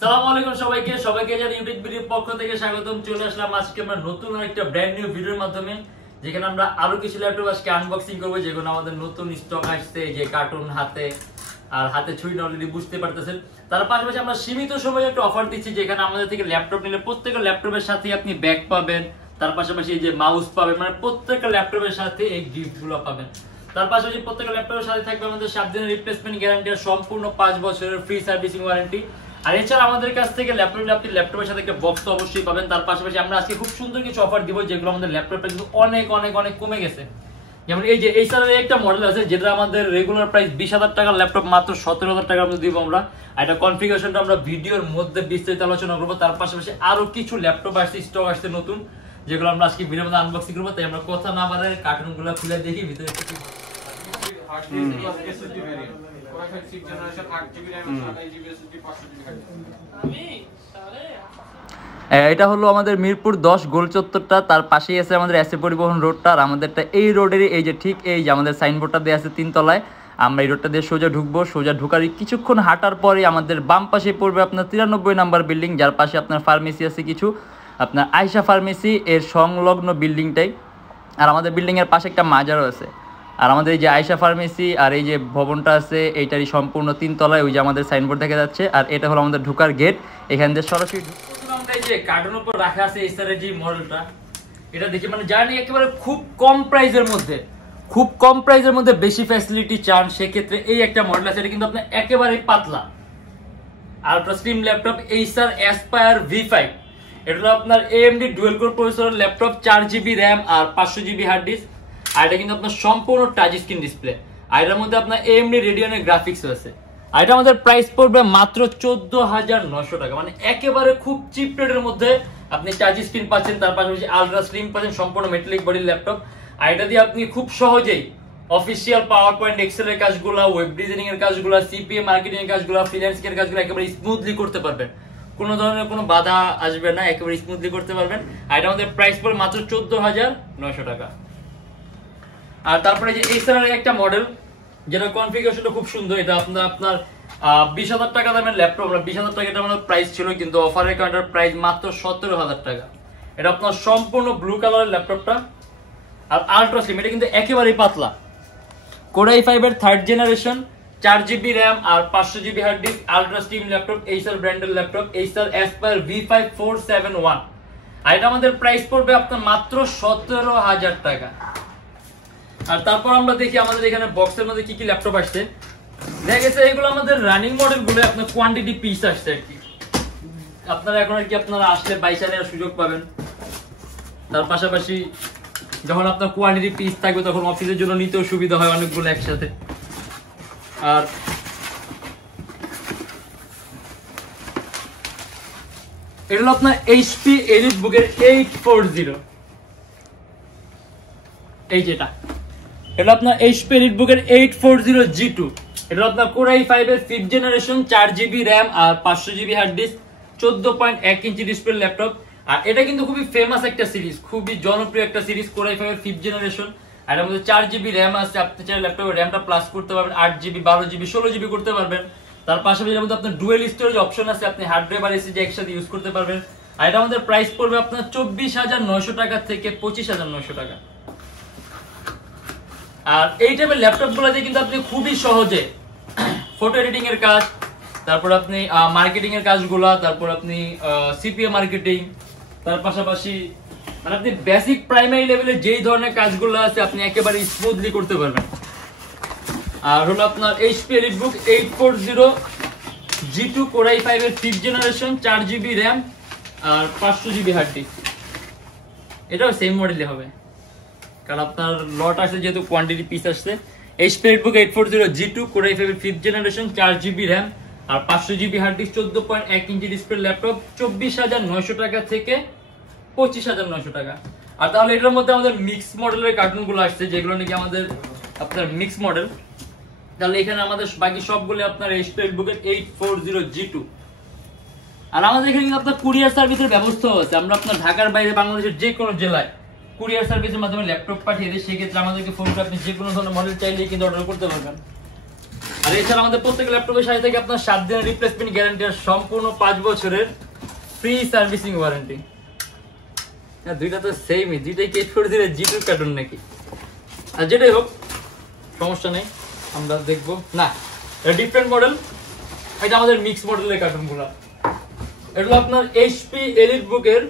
আসসালামু আলাইকুম সবাইকে জানাই ইউটিউব পক্ষ থেকে স্বাগতম। চলে আসলাম আজকে আমরা নতুন একটা ব্র্যান্ড নিউ ভিডিওর মাধ্যমে, যেখানে আমরা আরো কিছু ল্যাপটপ আজকে আনবক্সিং করব, যেগুলো আমাদের নতুন স্টক আসছে, যে কার্টুন হাতে আর হাতে ছুঁই অলরেডি বুঝতে পারতেছেন। তার পাশাপাশি আমরা সীমিত সময়ে একটা অফার দিচ্ছি, যেখানে আমাদের থেকে ল্যাপটপ নিলে প্রত্যেকটা ল্যাপটপের সাথে আপনি ব্যাগ পাবেন, তার পাশাপাশি এই যে মাউস পাবেন, মানে প্রত্যেকটা ল্যাপটপের সাথে এই গিফটগুলো পাবেন। তার পাশাপাশি প্রত্যেকটা ল্যাপটপের সাথে থাকবে আমাদের 7 দিনের রিপ্লেসমেন্ট গ্যারান্টি আর সম্পূর্ণ 5 বছরের ফ্রি সার্ভিসিং ওয়ারেন্টি। আর এছাড়া আমাদের কাছ থেকে আপনি ল্যাপটপের সাথে একটা বক্স তো অবশ্যই পাবেন। তার পাশাপাশি আমরা আজকে খুব সুন্দর কিছু অফার দিব, যেগুলো আমাদের ল্যাপটপটা কিন্তু অনেক অনেক অনেক কমে গেছে। যেমন এই যে এই সালের একটা মডেল আছে, যেটা আমাদের রেগুলার প্রাইস 20,000 টাকার ল্যাপটপ মাত্র 17,000 টাকার মধ্যে দিব আমরা। আর এটা কনফিগারেশনটা আমরা ভিডিওর মধ্যে বিস্তারিত আলোচনা করবো। তার পাশাপাশি আরো কিছু ল্যাপটপ আসছে, স্টক আসছে নতুন, যেগুলো আমরা আজকে ভিডিওর মধ্যে আনবক্সিং করবো। তাই আমরা কথা না বাড়াই কার্টুনগুলো খুলে দেখি ভিতরে এটা হলো আমাদের মিরপুর 10 গোল চত্বরটা, তার পাশেই আছে আমাদের এসএ পরিবহন রোডটা। আর আমাদেরটা এই রোডেরই এই যে ঠিক এই যে আমাদের সাইনবোর্ডটা দেওয়া আছে 3 তলায়। আমরা এই রোডটা দিয়ে সোজা ঢুকবো, সোজা ঢুকার কিছুক্ষণ হাঁটার পরে আমাদের বাম পাশে পড়বে আপনার 93 নাম্বার বিল্ডিং, যার পাশে আপনার ফার্মেসি আছে কিছু, আপনার আয়শা ফার্মেসি এর সংলগ্ন বিল্ডিংটাই। আর আমাদের বিল্ডিংয়ের পাশে একটা মাজারও আছে। আর আমাদের এই যে আয়শা ফার্মেসি আর এই যে ভবনটা আছে, এইটারই সম্পূর্ণ 3 তলায় ওই যে আমাদের সাইনবোর্ড দেখা যাচ্ছে। আর এটা হলো আমাদের ঢোকার গেট, এখান দিয়ে সরাসরি এই যে কার্টুনের উপর রাখা আছে এই স্যারের যে মডেলটা, এটা দেখি মানে জানি একেবারে খুব কম প্রাইসের মধ্যে বেশি ফ্যাসিলিটি চান, সেক্ষেত্রে এই একটা মডেল আছে। এটা কিন্তু আপনার একেবারেই পাতলা ultra slim laptop Acer Aspire V5। এটা হলো আপনার AMD dual core processor laptop, 4GB RAM আর 500GB হার্ড ডিস্ক। আর এটা কিন্তু আপনার সম্পূর্ণ টাচ স্ক্রিন ডিসপ্লে। আর এটার মধ্যে আপনার AMD রেডিয়নের গ্রাফিক্স আছে। আর এটা আমাদের প্রাইস পড়বে মাত্র 14,900 টাকা, মানে একেবারে খুব চিপ রেটের মধ্যে আপনি টাচ স্ক্রিন পাচ্ছেন, তার পাশাপাশি আলট্রা স্লিম পাচ্ছেন, সম্পূর্ণ মেটালিক বডির ল্যাপটপ। আর এটা দিয়ে আপনি খুব সহজেই অফিসিয়াল পাওয়ার পয়েন্ট এক্সেল এর কাজগুলো, ওয়েব ডিজাইনিং এর কাজগুলো, সিপিএ মার্কেটিং এর কাজগুলো, ফ্রিল্যান্সিং এর কাজগুলো একেবারে স্মুথলি করতে পারবেন। কোনো ধরনের কোনো বাধা আসবে না, একেবারে স্মুথলি করতে পারবেন। আর এটা আমাদের প্রাইস পড়বে মাত্র 14,900 টাকা। আর তারপরে যে এই স্যারের একটা মডেল, যেটা কনফিগারেশনটা খুব সুন্দর। এটা আপনার 20,000 টাকা দামের ল্যাপটপ, আমরা 20,000 টাকা এটা আমাদের প্রাইস ছিল, কিন্তু অফারের কারণে প্রাইস মাত্র 17,000 টাকা। এটা আপনার সম্পূর্ণ ব্লু কালারের ল্যাপটপটা আর আলট্রা স্লিম। এটা কিন্তু একেবারেই পাতলা, Core i5 এর 3rd জেনারেশন, 4GB র্যাম আর 500GB hard disk, ultra slim laptop, Acer ব্র্যান্ডের ল্যাপটপ, এইসার অ্যাসপায়ার V5 471। আর এটা আমাদের প্রাইস পড়বে আপনার মাত্র 17,000 টাকা। আর তারপর আমরা দেখি আমাদের এখানে বক্সের মধ্যে কি কি ল্যাপটপ আসছে। দেখা গেছে এগুলো আমাদের রানিং মডেল গুলো, আপনার কোয়ান্টিটি পিস আসছে আর কি। আপনারা এখন আর কি আপনারা আসলে বাইসা নেওয়ার সুযোগ পাবেন। তার পাশাপাশি যখন আপনার কোয়ান্টিটি পিস থাকবে, তখন অফিসের জন্য নিতেও সুবিধা হয় অনেকগুলো একসাথে। আর এটা হলো আপনার HP এলিটবুকের 840, এই যেটা এটা আপনার HP এলিটবুকের 840 G2। এটা আপনার Core i5 এর 5th জেনারেশন, 4GB র্যাম আর 500GB hard disk, 14.1 inch display laptop. আর এটা কিন্তু খুবই ফেমাস একটা সিরিজ, খুবই জনপ্রিয় একটা সিরিজ, Core i5 এর 5th জেনারেশন। আর এর মধ্যে 4GB র্যাম আছে, আপনি চাইলে ল্যাপটপের র্যামটা প্লাস করতে পারবেন, 8GB 12GB 16GB করতে পারবেন। তার পাশাপাশি এর মধ্যে আপনার ডুয়েল স্টোরেজ অপশন আছে, আপনি হার্ড ড্রাইভ আর SSD একসাথে ইউজ করতে পারবেন। আর এটা আমাদের প্রাইস পড়বে আপনার 24,900 টাকা থেকে 25,900 টাকা। আর এই টাইপের ল্যাপটপ গুলোতে কিন্তু আপনি খুবই সহজে ফটো এডিটিং এর কাজ, তারপর আপনি মার্কেটিং এর কাজগুলা, তারপর আপনি সিপিএ মার্কেটিং, তার পাশাপাশি মানে আপনি বেসিক প্রাইমারি লেভেলে যেই ধরনের কাজগুলো আছে আপনি একেবারে স্মুথলি করতে পারবেন। আর হলো আপনার HP EliteBook 840 G2 Core i5 এর 5th জেনারেশন, 4GB র্যাম আর 500GB হার্ড ডিস্ক। এটাও সেম মডেলই হবে, কারণ আপনার লট আসছে যেহেতু কোয়ান্টিটি পিস আসছে। HP EliteBook 840 G2 Core i5 এর 5th জেনারেশন, 4GB র্যাম আর 500GB hard disk, 14.1 inch display laptop, 24,900 টাকা থেকে 25,900 টাকা। আর তাহলে এটার মধ্যে আমাদের মিক্স মডেলের কার্টুনগুলো আসছে, যেগুলো নাকি আমাদের আপনার মিক্স মডেল। তাহলে এখানে আমাদের বাকি সবগুলো আপনার HP এলিটবুকের 840 G2। আর আমাদের এখানে কিন্তু আপনার কুরিয়ার সার্ভিসের ব্যবস্থা আছে। আমরা আপনার ঢাকার বাইরে বাংলাদেশের যে কোনো জেলায় কুরিয়ার সার্ভিসের মাধ্যমে ল্যাপটপ পাঠিয়ে দিই। সেক্ষেত্রে আমাদেরকে ফোন করে আপনি যে কোনো ধরনের মডেল চাইলেই কিন্তু অর্ডার করতে পারবেন। আর এছাড়া আমাদের প্রত্যেক ল্যাপটপের সাথে থেকে আপনার 7 দিনের রিপ্লেসমেন্ট গ্যারান্টি আর সম্পূর্ণ 5 বছরের ফ্রি সার্ভিসিং ওয়ারেন্টি। দুইটা তো সেমই, দুইটাই কি H4 G2 কার্টুন নাকি? আর যেটাই হোক সমস্যা নেই, আমরা দেখবো না, এটা ডিফারেন্ট মডেল। এটা আমাদের মিক্স মডেলের কার্টুনগুলো। এটা আপনার HP EliteBook এর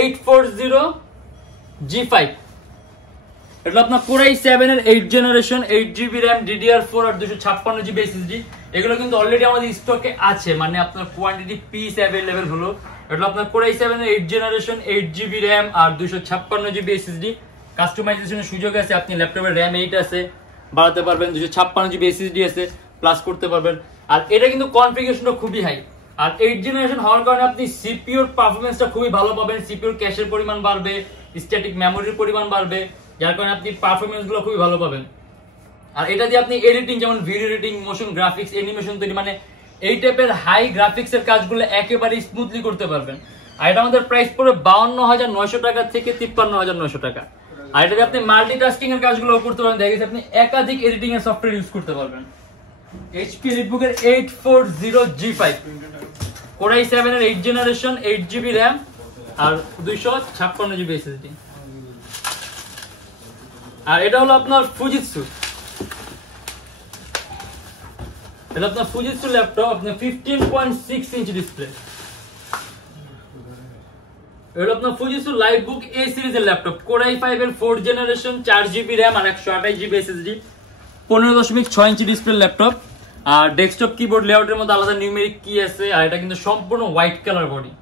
840 G5। এটা আপনার Core i7 এর 8 জেনারেশন, 8GB RAM, DDR4 আর 256GB SSD। এগুলো কিন্তু অলরেডি আমাদের স্টকে আছে, মানে আপনার কোয়ান্টিটি পিস अवेलेबल হলো। এটা আপনার Core i7 এর 8 জেনারেশন, 8GB RAM আর 256GB SSD। কাস্টমাইজেশনের সুযোগ আছে, আপনি ল্যাপটপের RAM 8 আছে বাড়াতে পারবেন, 256GB SSD আছে প্লাস করতে পারবেন। আর এটা কিন্তু কনফিগারেশনটা খুবই হাই। আর 8 জেনারেশন হওয়ার কারণে আপনি সিপিইউর পারফরম্যান্সটা খুবই ভালো পাবেন, সিপিইউর ক্যাশের পরিমাণ বাড়বে, স্ট্যাটিক মেমোরির পরিমাণ বাড়বে, যার কারণে আপনি পারফরম্যান্সগুলো খুবই ভালো পাবেন। আর এটা দিয়ে আপনি এডিটিং, যেমন video editing, motion graphics, animation তৈরি, মানে এই টাইপের হাই গ্রাফিক্সের কাজগুলো একেবারে স্মুথলি করতে পারবেন। আর এটা আমাদের প্রাইস পড়বে 52,900 টাকা থেকে 53,900 টাকা। আর এটা দিয়ে আপনি মাল্টিটাস্কিং এর কাজগুলো করতে পারবেন, দেখা গেছে আপনি একাধিক এডিটিং এর সফটওয়্যার ইউজ করতে পারবেন। HP EliteBook এর 840 G5, Core i7 এর 8 জেনারেশন, 8GB RAM আর 256GB SSD। আর এটা হলো আপনার ফুজিৎসু। এটা আপনার ফুজিৎসু ল্যাপটপ, আপনার 15.6 ইঞ্চি ডিসপ্লে। এটা আপনার ফুজিৎসু লাইভবুক A সিরিজের ল্যাপটপ, Core i5 এর 4 জেনারেশন, 4GB RAM আর 128GB SSD, 15.6 inch display laptop. আর ডেস্কটপ কিবোর্ড লেআউটের মধ্যে আলাদা নিউমেরিক কি আছে। আর এটা কিন্তু সম্পূর্ণ হোয়াইট কালার বডি।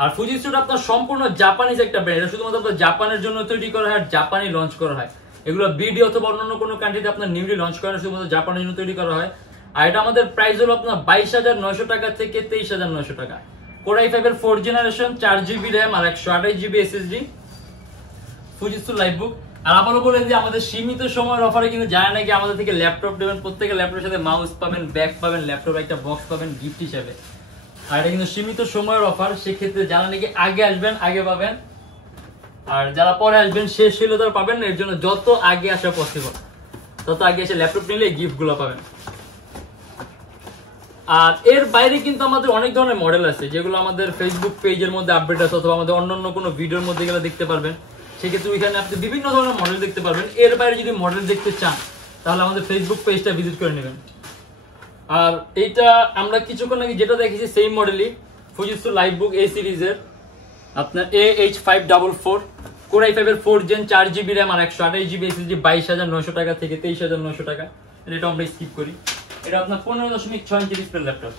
আর ফুজিৎসুটা আপনার সম্পূর্ণ জাপানিজ একটা ব্র্যান্ড, এটা শুধুমাত্র আপনার জাপানের জন্য তৈরি করা হয় আর জাপানি লঞ্চ করা হয়। এগুলো বিডি অথবা অন্যান্য কোনো কান্ট্রিতে আপনার নিউলি লঞ্চ করা হয়, শুধুমাত্র জাপানের জন্য তৈরি করা হয়। আর এটা আমাদের প্রাইস হলো আপনার 22,900 টাকা থেকে 23,900 টাকা। Core i5 এর 4 জেনারেশন, 4GB RAM আর 128GB SSD, ফুজিৎসু লাইভবুক। আর আবারও বলে যে আমাদের সীমিত সময়ের অফারে কিন্তু জানা নাকি আমাদের থেকে ল্যাপটপ নেবেন, প্রত্যেকের ল্যাপটপের সাথে মাউস পাবেন, ব্যাগ পাবেন, ল্যাপটপের একটা বক্স পাবেন গিফট হিসেবে। আর এটা কিন্তু সীমিত সময়ের অফার, সেক্ষেত্রে জানা নাকি আগে আসবেন আগে পাবেন, আর যারা পরে আসবেন শেষ হলে তারা পাবেন না। এর জন্য যত আগে আসা পসিবল তত আগে এসে ল্যাপটপ নিলে গিফট গুলো পাবেন। আর এর বাইরে কিন্তু আমাদের অনেক ধরনের মডেল আছে, যেগুলো আমাদের ফেসবুক পেজের মধ্যে আপডেট আছে অথবা আমাদের অন্যান্য কোনো ভিডিওর মধ্যে গেলে দেখতে পারবেন। সেক্ষেত্রে ওইখানে আপনি বিভিন্ন ধরনের মডেল দেখতে পারবেন। এর বাইরে যদি মডেল দেখতে চান তাহলে আমাদের ফেসবুক পেজটা ভিজিট করে নেবেন। আর এইটা আমরা কিছুক্ষণ আগে যেটা দেখেছি সেই মডেলই, ফুজিৎসু লাইভবুক A সিরিজের আপনার AH544, Core i5 এর 4 জেন, 4GB RAM আর 128GB SSD, 22,900 টাকা থেকে 23,900 টাকা। এটা আমরা স্কিপ করি। এটা আপনার 15.6 ইঞ্চি ডিসপ্লে ল্যাপটপ।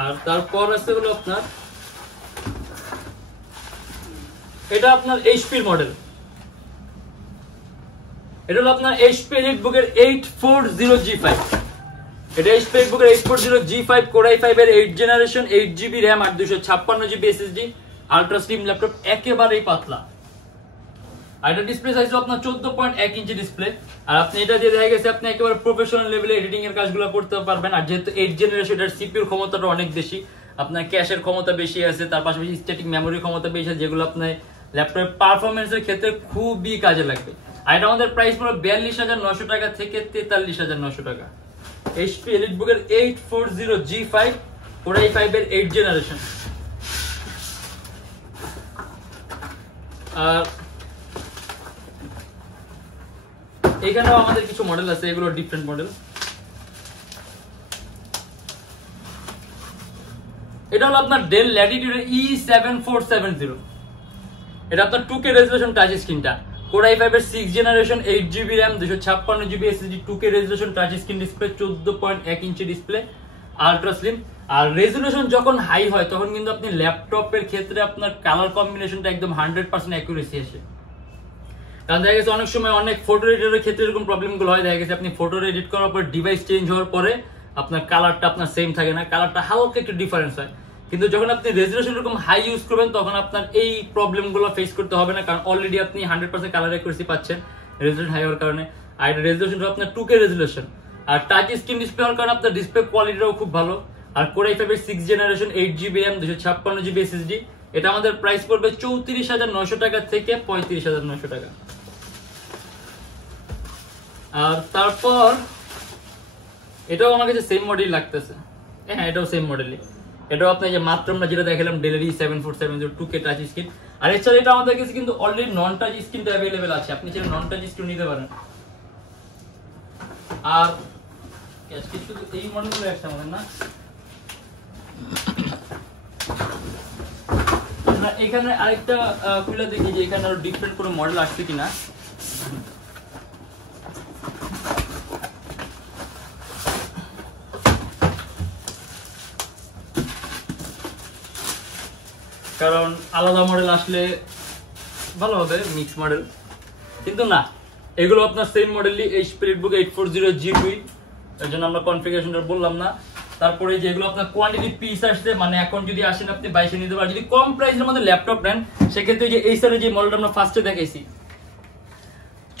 আর তারপর আছে হলো আপনার এটা আপনার HP মডেল। এটা হলো আপনার HP EliteBook এর 840 G5। এটা HP EliteBook এর 840 G5, Core i5 এর 8 জেনারেশন, 8GB RAM আর 256GB SSD, ultra slim laptop, একেবারেই পাতলা। আর এটা ডিসপ্লে সাইজ আপনার 14.1 ইঞ্চি ডিসপ্লে। আর আপনি এটা দিয়ে দেখা গেছে আপনি একেবারে প্রফেশনাল লেভেলে এডিটিং এর কাজগুলো করতে পারবেন। আর যেহেতু 8 জেনারেশন, এটার সিপিইউর ক্ষমতাটা অনেক বেশি, আপনার ক্যাশের ক্ষমতা বেশি আছে, তার পাশাপাশি স্ট্যাটিক মেমোরি ক্ষমতা বেশি আছে, যেগুলো আপনার ল্যাপটপের পারফরম্যান্সের ক্ষেত্রে খুবই কাজে লাগবে। আর এটা আমাদের প্রাইস পড়বে 42,900 টাকা থেকে 43,900 টাকা। HP EliteBook এর 840 G5, Core i5 এর 8 জেনারেশন। আর এখানেও আমাদের কিছু মডেল আছে, এগুলো ডিফারেন্ট মডেল। এটা হলো আপনার ডেল ল্যাটিটিউড E7470। এটা আপনার 2K রেজোলিউশন টাচ স্ক্রিনটা, Core i5 এর 6 generation, 8GB RAM, 256GB SSD, 2K resolution touch screen display, 14.1 inch display, ultra slim. আর রেজোলিউশন যখন হাই হয় তখন কিন্তু আপনি ল্যাপটপের ক্ষেত্রে আপনার কালার কম্বিনেশনটা একদম 100% অ্যাকুরেসি আসে। কারণ দেখা গেছে অনেক সময় অনেক ফটো এডিটরের ক্ষেত্রে এরকম প্রবলেমগুলো হয়, দেখা গেছে আপনি ফটো এডিট করার পর ডিভাইস চেঞ্জ হওয়ার পরে আপনার কালারটা আপনার সেম থাকে না, কালারটা হালকা একটু ডিফারেন্স হয়। কিন্তু যখন আপনি রেজোলিউশন এরকম হাই ইউজ করবেন তখন আপনার এই প্রবলেমগুলো ফেস করতে হবে না, কারণ অলরেডি আপনি 100% কালার অ্যাকুরেসি পাচ্ছেন রেজোলিউশন হাই হওয়ার কারণে। আর রেজোলিউশনটা আপনার 2K রেজোলিউশন, আর টাচ স্ক্রিন ডিসপ্লে হওয়ার কারণে আপনার ডিসপ্লে কোয়ালিটিটাও খুব ভালো। আর Core i5 এর 6 generation, 8GB RAM, 256GB SSD। এটা আমাদের প্রাইস পড়বে 34,900 টাকা থেকে 35,900 টাকা। আর তারপর এটাও আমার কাছে সেম মডেল লাগতেছে, হ্যাঁ এটাও সেম মডেলই, এটাও আপনি যে মাত্র আমরা যেটা দেখালাম ডেলিভারি 7470 2K টাচ স্ক্রিন। আর এছাড়া এটা আমাদের কাছে কিন্তু অলরেডি নন টাচ স্ক্রিনটা অ্যাভেলেবেল আছে, আপনি চাইলে নন টাচ স্ক্রিন নিতে পারেন। আর শুধু এই মডেলগুলো আছে আমাদের না, এখানে আরেকটা খুলে দেখি যে এখানে আরো ডিফারেন্ট কোনো মডেল আসছে কিনা। কারণ আলাদা মডেল আসলে ভালো হবে, মিক্স মডেল, কিন্তু না এগুলো আপনার সেম মডেলই HP Redbook 840G2, এর জন্য আমরা কনফিগারেশনটা বললাম না। তারপরে যেগুলো আপনার কোয়ান্টিটি পিস আসছে, মানে এখন যদি আসেন আপনি 22 নিতে পারেন, যদি কম প্রাইসের মধ্যে ল্যাপটপ নেন সেক্ষেত্রে যে এইসারের যে মডেলটা আমরা ফার্স্টে দেখাইছি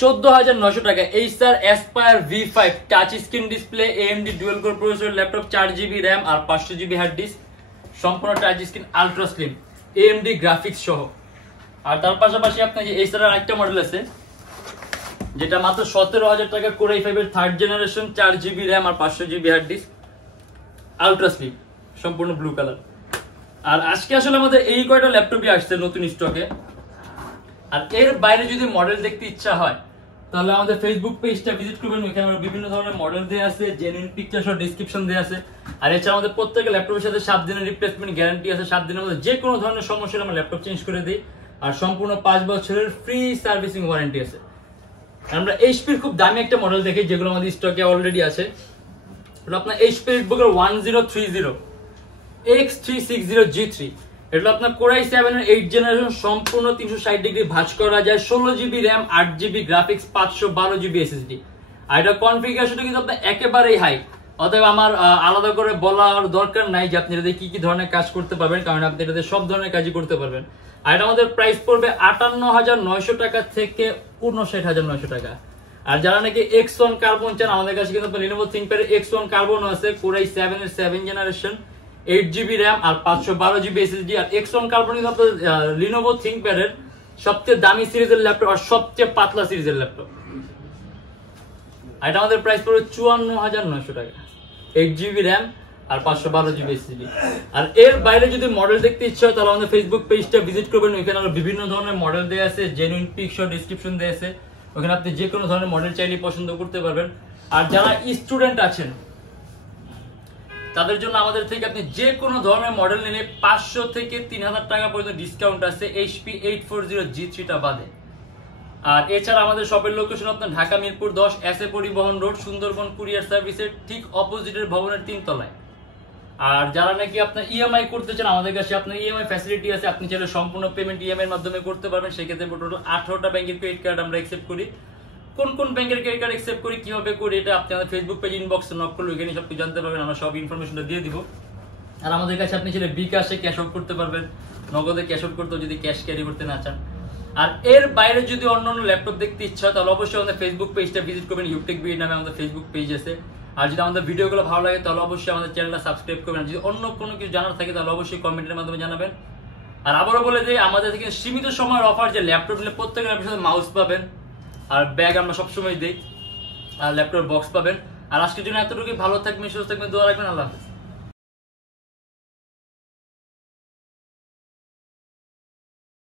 14,900 টাকা, এইসার Aspire V5 touch screen display AMD dual core processor laptop, 4GB RAM আর 500GB হার্ড ডিস্ক, সম্পূর্ণ touch screen, ultra slim, AMD graphics সহ। আর তার পাশাপাশি আপনার যে এইসারের আরেকটা মডেল আছে যেটা মাত্র 17,000 টাকা, Core i5 এর 3rd জেনারেশন, 4GB RAM আর 500GB hard disk, ultra slim, সম্পূর্ণ ব্লু কালার। আর আজকে আসলে আমাদের এই কয়টা ল্যাপটপই আসছে নতুন স্টকে। আর এর বাইরে যদি মডেল দেখতে ইচ্ছা হয় তাহলে আমাদের ফেসবুক পেজটা ভিজিট করবেন, ওখানে আমরা বিভিন্ন ধরনের মডেল দেওয়া আছে, জেনুইন পিকচার সহ ডেসক্রিপশন দেওয়া আছে। আর এছাড়া আমাদের প্রত্যেকটা ল্যাপটপের সাথে 7 দিনের রিপ্লেসমেন্ট গ্যারান্টি আছে, 7 দিনের মধ্যে যে কোনো ধরনের সমস্যা আমরা ল্যাপটপ চেঞ্জ করে দিই। আর সম্পূর্ণ 5 বছরের ফ্রি সার্ভিসিং ওয়ারেন্টি আছে। আমরা এইচপির খুব দামি একটা মডেল দেখি যেগুলো আমাদের স্টকে অলরেডি আছে, আপনার HP Redbook 1030 X360G3, এটা আপনার Core i7 এর 8th জেনারেশন, সম্পূর্ণ 360 ডিগ্রি ভাঁজ করা যায়, 16GB RAM 8GB graphics 512GB SSD। আর এটা কনফিগারেশনটা কিন্তু আপনার একেবারেই হাই, অতএব আমার আলাদা করে বলার দরকার নাই যে আপনি এটাতে কি কি ধরনের কাজ করতে পারবেন, কারণ আপনি এটাতে সব ধরনের কাজই করতে পারবেন। আর এটা আমাদের প্রাইস পড়বে 58,900 টাকা থেকে 59,900 টাকা। আর যারা নাকি X1 কার্বন চান, আমাদের কাছে কিন্তু Lenovo ThinkPad X1 কার্বন আছে, Core i7 এর 7th জেনারেশন, 8GB RAM আর 512GB SSD। আর X1 কার্বন কিন্তু আপনার Lenovo ThinkPad এর সবচেয়ে দামি সিরিজের ল্যাপটপ আর সবচেয়ে পাতলা সিরিজের ল্যাপটপ। আর এটা আমাদের প্রাইস পড়বে 54,900 টাকা, 8GB RAM আর 512GB SSD। আর এর বাইরে যদি মডেল দেখতে ইচ্ছা হয় তাহলে আমাদের ফেসবুক পেজটা ভিজিট করবেন, ওখানে আরো বিভিন্ন ধরনের মডেল দেওয়া আছে, জেনুইন পিকচার ডেসক্রিপশন দেওয়া আছে, ওখানে আপনি যে কোনো ধরনের মডেল চাইলে পছন্দ করতে পারবেন। আর যারা স্টুডেন্ট আছেন তাদের জন্য আমাদের থেকে আপনি যে কোনো ধরনের মডেল নিলে 500 থেকে 3,000 টাকা পর্যন্ত ডিসকাউন্ট আছে, HP 840G3টা বাদে। আর এছাড়া আমাদের শপের লোকেশন আপনার ঢাকা মিরপুর 10 SA পরিবহন রোড, সুন্দরবন কুরিয়ার সার্ভিসের ঠিক অপোজিটের ভবনের 3 তলায়। আর যারা নাকি আপনার EMI করতে চান, আমাদের কাছে আপনার EMI ফ্যাসিলিটি আছে, আপনি চাইলে সম্পূর্ণ পেমেন্ট EMI এর মাধ্যমে করতে পারবেন। সেক্ষেত্রে টোটাল 18টা ব্যাংকের ক্রেডিট কার্ড আমরা অ্যাকসেপ্ট করি। কোন কোন ব্যাংকের ক্রেডিট কার্ড অ্যাকসেপ্ট করি, কিভাবে করি, এটা আপনি আমাদের ফেসবুক পেজ ইনবক্সে নক করলে ওখানে সব কিছু জানতে পারবেন, আমরা সব ইনফরমেশনটা দিয়ে দিব। আর আমাদের কাছে আপনি চাইলে bKash-এ ক্যাশ আউট করতে পারবেন, নগদে ক্যাশ আউট করতে যদি ক্যাশ ক্যারি করতে না চান। আর এর বাইরে যদি অন্যান্য ল্যাপটপ দেখতে ইচ্ছা হয় তাহলে অবশ্যই আমাদের ফেসবুক পেজটা ভিজিট করবেন, YouTechBD নামে আমাদের ফেসবুক পেজ আছে। আর যদি আমাদের ভিডিওগুলো ভালো লাগে তাহলে অবশ্যই আমাদের চ্যানেলটা সাবস্ক্রাইব করবেন। যদি অন্য কোনো কিছু জানার থাকে তাহলে অবশ্যই কমেন্টের মাধ্যমে জানাবেন। আর আবারও বলে যে আমাদের থেকে সীমিত সময়ের অফার, যে ল্যাপটপ নিলে প্রত্যেকের ল্যাপটপের সাথে মাউস পাবেন আর ব্যাগ আমরা সবসময় দিই, আর ল্যাপটপ বক্স পাবেন। আর আজকের জন্য এতটুকুই, ভালো থাকবেন, সুস্থ থাকবেন, দোয়া রাখবেন, আল্লাহ হাফেজ।